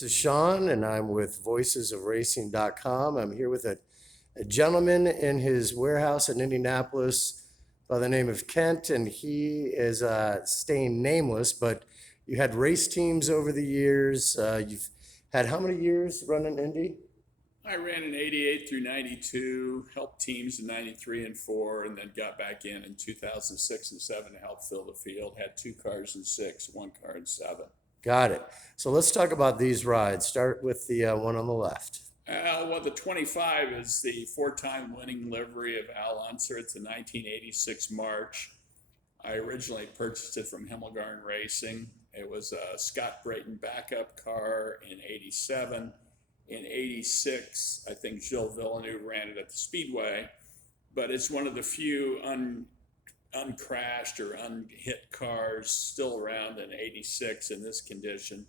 This is Sean, and I'm with voicesofracing.com. I'm here with a gentleman in his warehouse in Indianapolis by the name of Kent, and he is staying nameless, but you had race teams over the years. You've had how many years running Indy? I ran in 88 through 92, helped teams in 93 and 4, and then got back in 2006 and 7 to help fill the field. Had 2 cars in 6, 1 car in 7. Got it. So let's talk about these rides. Start with the one on the left. Well, the 25 is the 4-time winning livery of Al Unser. It's a 1986 March. I originally purchased it from Himmelgarn Racing. It was a Scott Brayton backup car in 87. In 86, I think Gilles Villeneuve ran it at the Speedway, but it's one of the few uncrashed or unhit cars still around in 86 in this condition.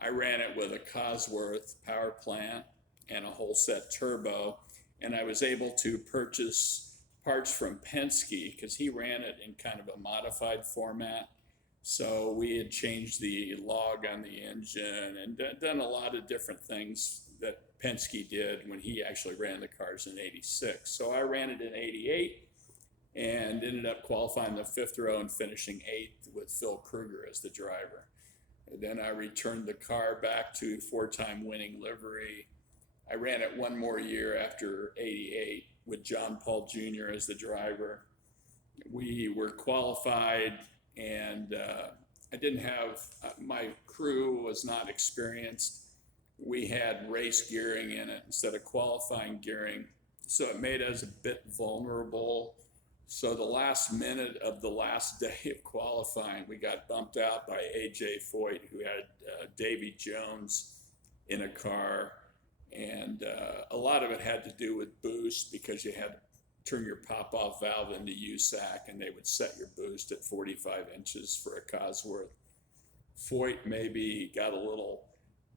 I ran it with a Cosworth power plant and a whole set turbo, and I was able to purchase parts from Penske because he ran it in kind of a modified format. So we had changed the log on the engine and done a lot of different things that Penske did when he actually ran the cars in 86. So I ran it in 88 and ended up qualifying the 5th row and finishing 8th with Phil Kruger as the driver. And then I returned the car back to 4-time winning livery. I ran it one more year after 88 with John Paul Jr. as the driver. We were qualified, and I didn't have, my crew was not experienced. We had race gearing in it instead of qualifying gearing, so it made us a bit vulnerable. So the last minute of the last day of qualifying, we got bumped out by AJ Foyt, who had Davy Jones in a car. And a lot of it had to do with boost because you had to turn your pop-off valve into USAC, and they would set your boost at 45 inches for a Cosworth. Foyt maybe got a little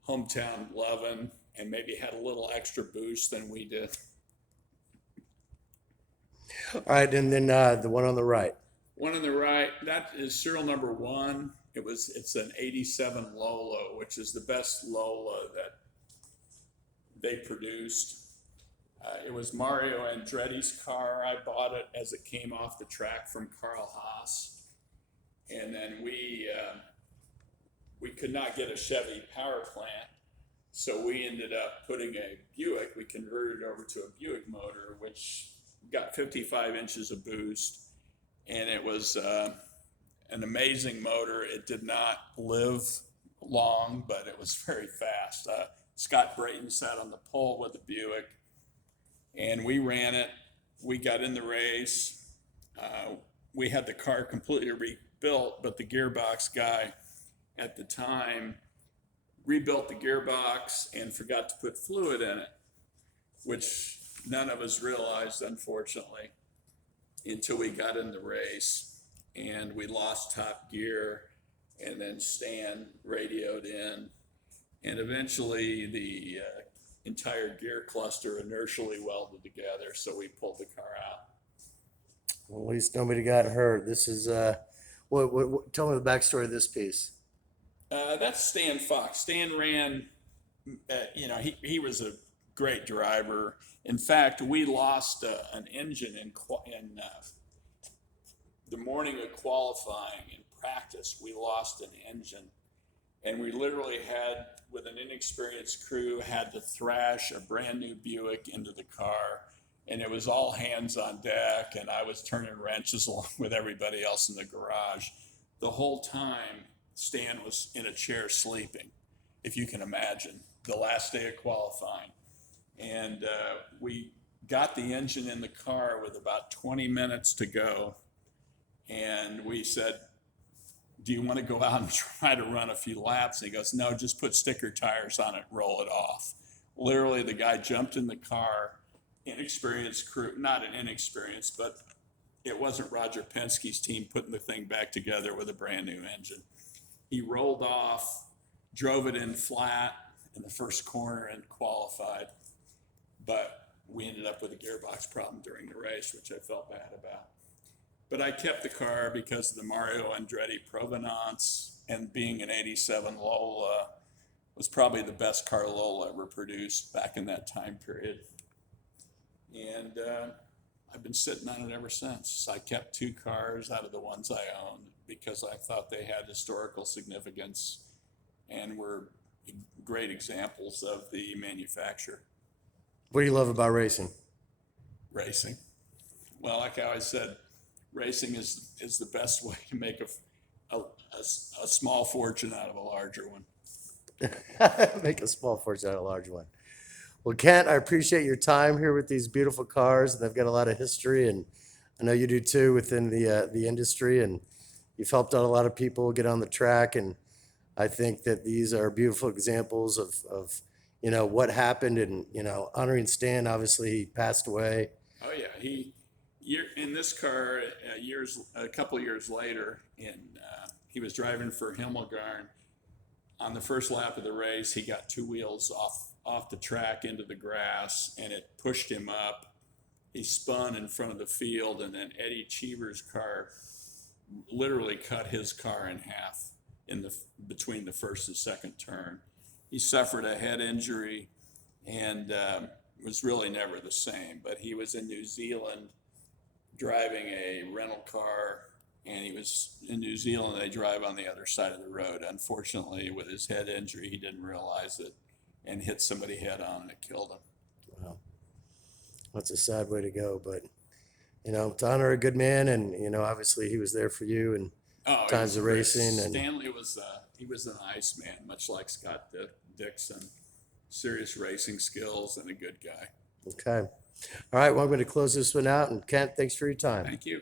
hometown loving and maybe had a little extra boost than we did. All right, and then the one on the right. One on the right, that is serial number 1. It's an 87 Lola, which is the best Lola that they produced. It was Mario Andretti's car. I bought it as it came off the track from Carl Haas. And then we could not get a Chevy power plant, so we ended up putting a Buick. We converted over to a Buick motor, which got 55 inches of boost, and it was an amazing motor. It did not live long, but it was very fast. Scott Brayton sat on the pole with the Buick, and we ran it. We got in the race. We had the car completely rebuilt, but the gearbox guy at the time rebuilt the gearbox and forgot to put fluid in it, which none of us realized, unfortunately, until we got in the race. And we lost top gear, and then Stan radioed in. And eventually the entire gear cluster inertially welded together, so we pulled the car out. Well, at least nobody got hurt. This is, tell me the backstory of this piece. That's Stan Fox. Stan ran, he was a great driver. In fact, we lost an engine in the morning of qualifying in practice. We lost an engine. And we literally had, with an inexperienced crew, had to thrash a brand new Buick into the car. And it was all hands on deck, and I was turning wrenches along with everybody else in the garage. The whole time, Stan was in a chair sleeping, if you can imagine, the last day of qualifying. And we got the engine in the car with about 20 minutes to go. And we said, do you want to go out and try to run a few laps? And he goes, no, just put sticker tires on it, roll it off. Literally, the guy jumped in the car, inexperienced crew, not an inexperienced, but it wasn't Roger Penske's team putting the thing back together with a brand new engine. He rolled off, drove it in flat in the first corner and qualified. But we ended up with a gearbox problem during the race, which I felt bad about. But I kept the car because of the Mario Andretti provenance and being an 87 Lola. was probably the best car Lola ever produced back in that time period. And I've been sitting on it ever since. I kept 2 cars out of the ones I owned because I thought they had historical significance and were great examples of the manufacturer. What do you love about racing? Racing. Well, like I always said, racing is the best way to make a small fortune out of a larger one. Make a small fortune out of a large one. Well, Kent, I appreciate your time here with these beautiful cars. They've got a lot of history, and I know you do too within the industry. And you've helped out a lot of people get on the track. And I think that these are beautiful examples of what happened. And honoring Stan. Obviously, he passed away. Oh yeah, in this car a couple of years later, he was driving for Himmelgarn. On the first lap of the race, he got 2 wheels off the track into the grass, and it pushed him up. He spun in front of the field, and then Eddie Cheever's car literally cut his car in half between the first and second turn. He suffered a head injury and was really never the same. But he was in New Zealand driving a rental car, and he was in New Zealand. They drive on the other side of the road. Unfortunately, with his head injury, he didn't realize it and hit somebody head on, and it killed him. Wow. That's a sad way to go, but to honor a good man, and obviously he was there for you and times of racing. And Stanley was he was an ice man, much like Scott Dixon. Serious racing skills and a good guy. Okay. All right. Well, I'm going to close this one out. And Kent, thanks for your time. Thank you.